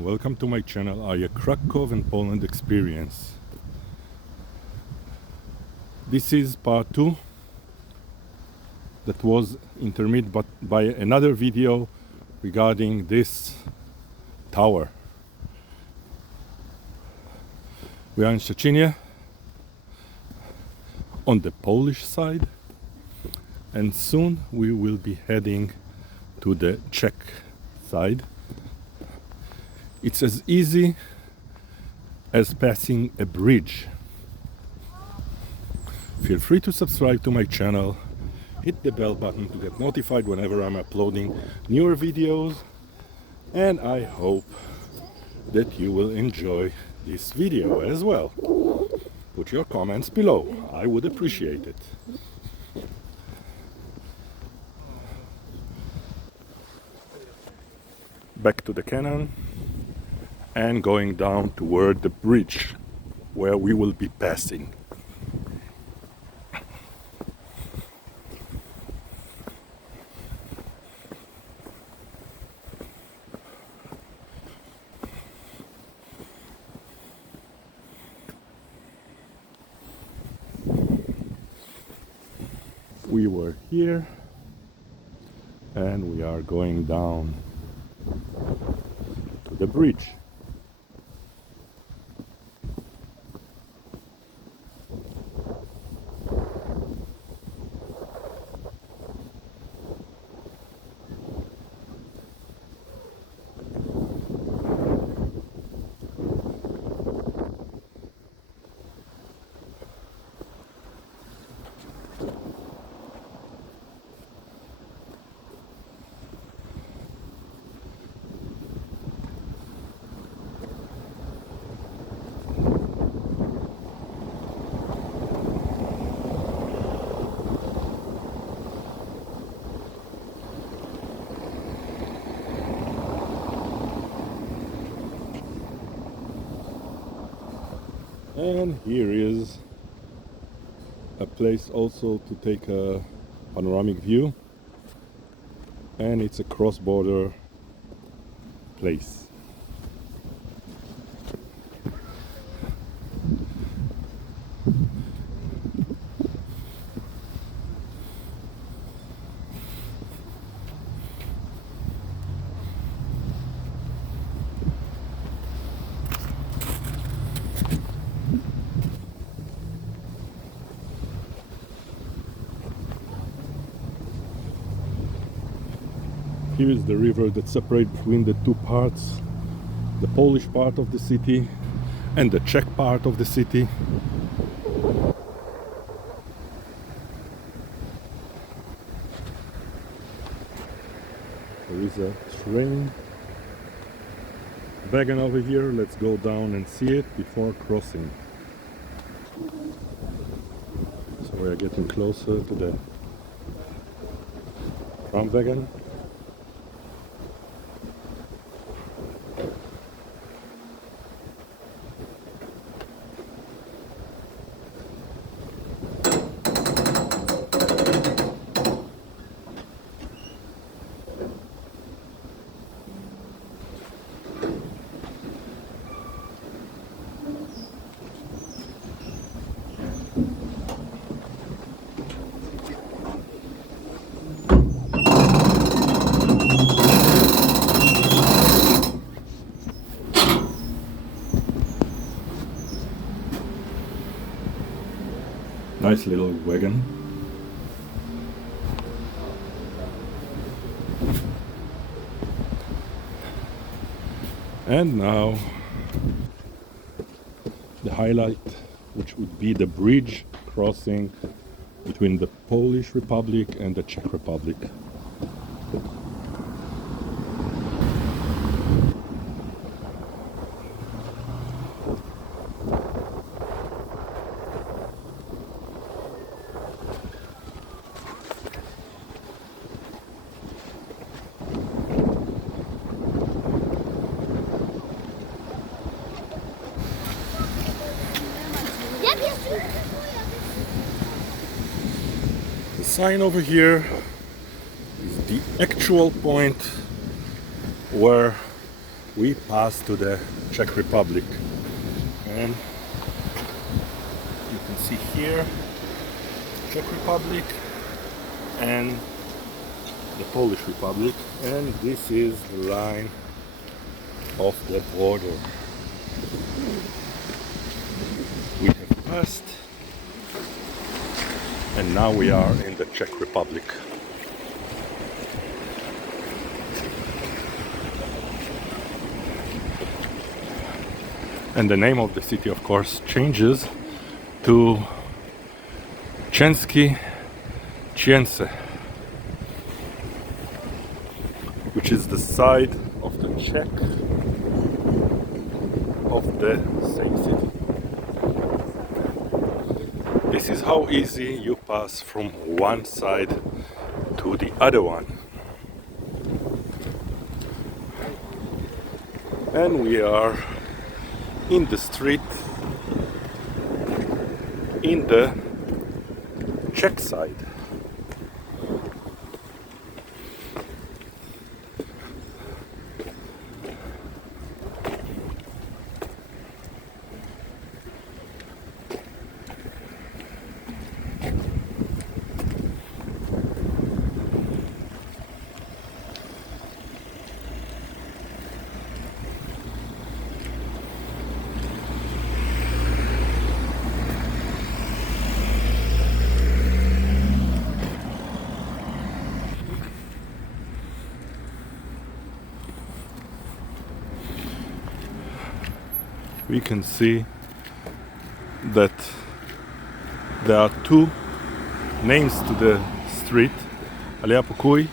everyone, welcome to my channel, a Krakow and Poland experience. This is part 2 that was intermitted by another video regarding this tower. We are in Cieszyn on the Polish side, and soon we will be heading to the Czech side. It's as easy as passing a bridge. Feel free to subscribe to my channel, hit the bell button to get notified whenever I'm uploading newer videos, and I hope that you will enjoy this video as well. Put your comments below, I would appreciate it. Back to the cannon and going down toward the bridge where we will be passing. We were here and we are going down to the bridge. And here is a place also to take a panoramic view, and it's a cross-border place. Here is the river that separates between the two parts, the Polish part of the city and the Czech part of the city. There is a train wagon over here. Let's go down and see it before crossing. So we are getting closer to the tram wagon. Nice little wagon. And now the highlight, which would be the bridge crossing between the Polish Republic and the Czech Republic. The sign over here is the actual point where we pass to the Czech Republic, and you can see here Czech Republic and the Polish Republic, and this is the line of the border. We have passed, and now we are in the Czech Republic. And the name of the city, of course, changes to Český Těšín, which is the side of the Czech of the same city. This is how easy you pass from one side to the other one. And we are in the street in the Czech side. We can see that there are two names to the street, Alea Pokoj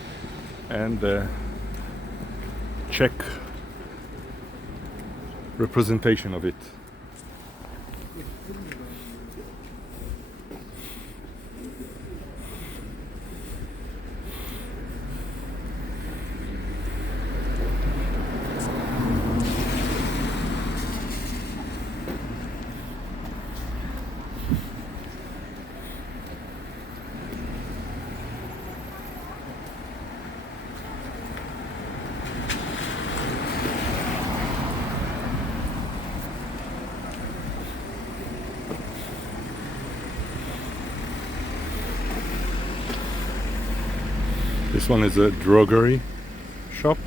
and the Czech representation of it. This one is a drogery shop.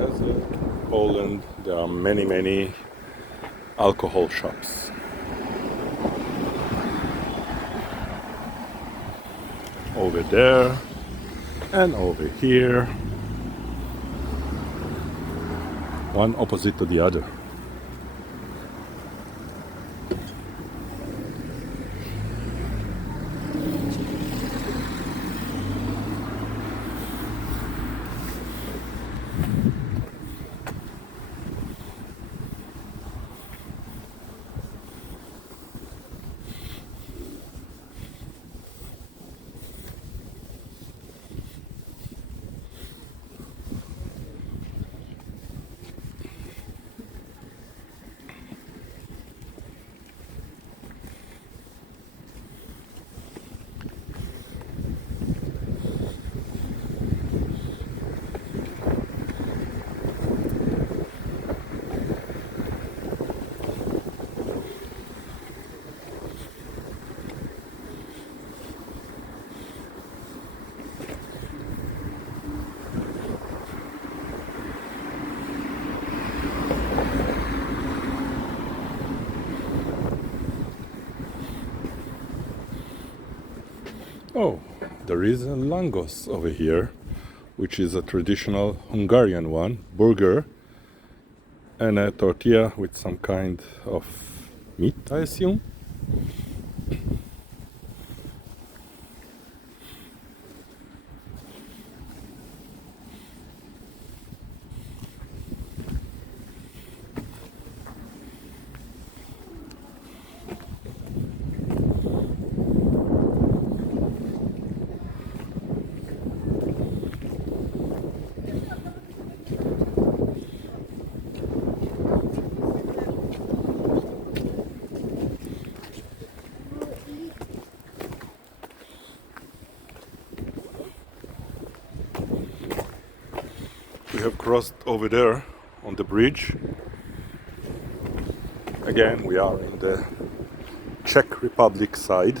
As in Poland, there are many alcohol shops. Over there and over here, one opposite to the other. Oh, there is a langos over here, which is a traditional Hungarian one, burger, and a tortilla with some kind of meat, I assume. We have crossed over there on the bridge. Again, we are in the Czech Republic side.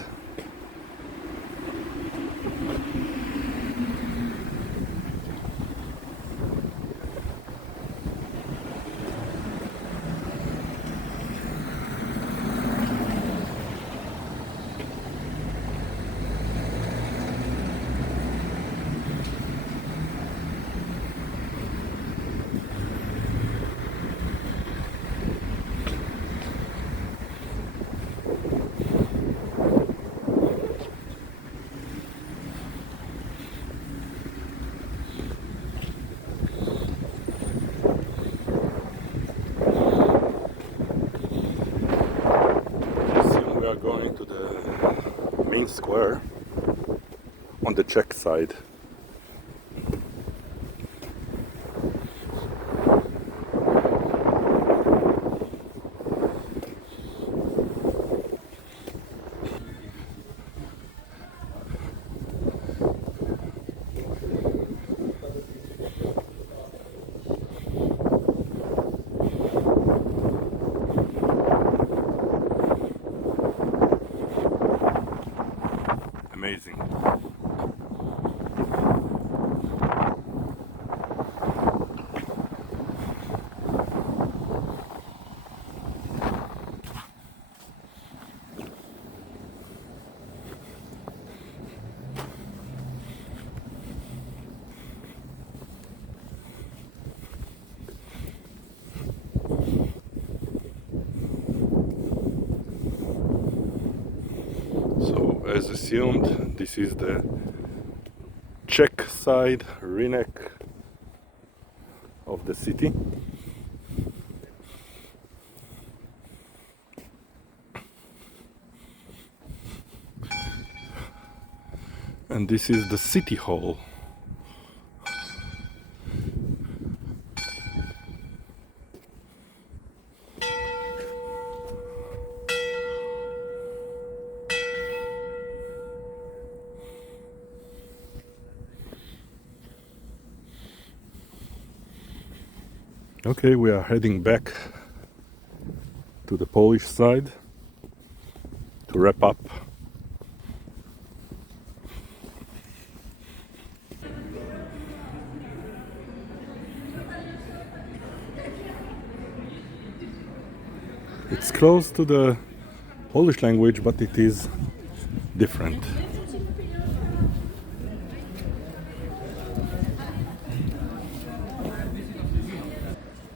Going to the main square on the Czech side. Amazing. So, as assumed, this is the Czech side, Rynek of the city. And this is the city hall. Okay, we are heading back to the Polish side to wrap up. It's close to the Polish language, but it is different.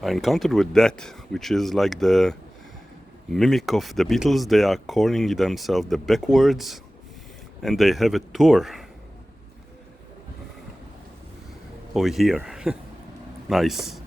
I encountered with that, which is like the mimic of the Beatles. They are calling themselves the Backwards, and they have a tour over here. Nice.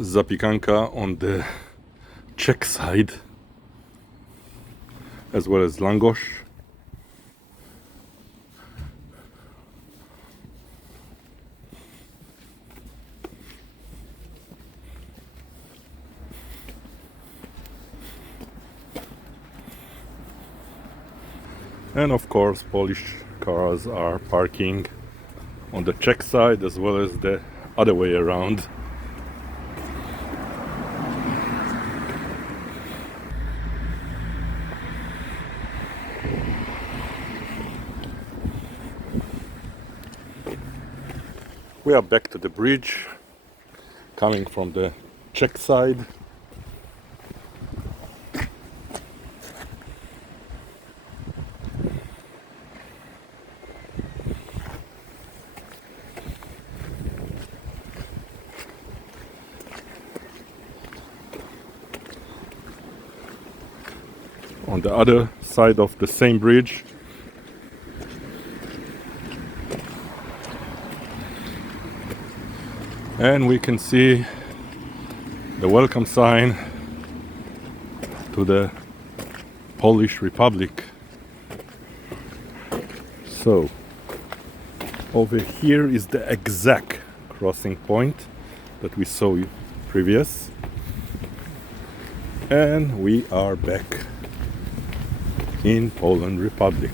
Zapiekanka on the Czech side, as well as langosh. And of course, Polish cars are parking on the Czech side as well as the other way around. We are back to the bridge, coming from the Czech side. on the other side of the same bridge. And we can see the welcome sign to the Polish Republic. So over here is the exact crossing point that we saw previous, and we are back in Poland Republic.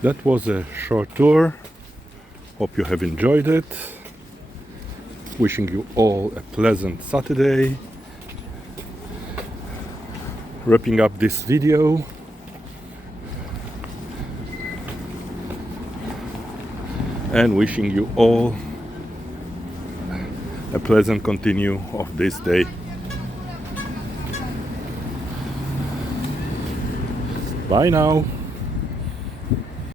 That was a short tour. Hope you have enjoyed it. Wishing you all a pleasant Saturday. Wrapping up this video. And wishing you all a pleasant continue of this day. Bye now.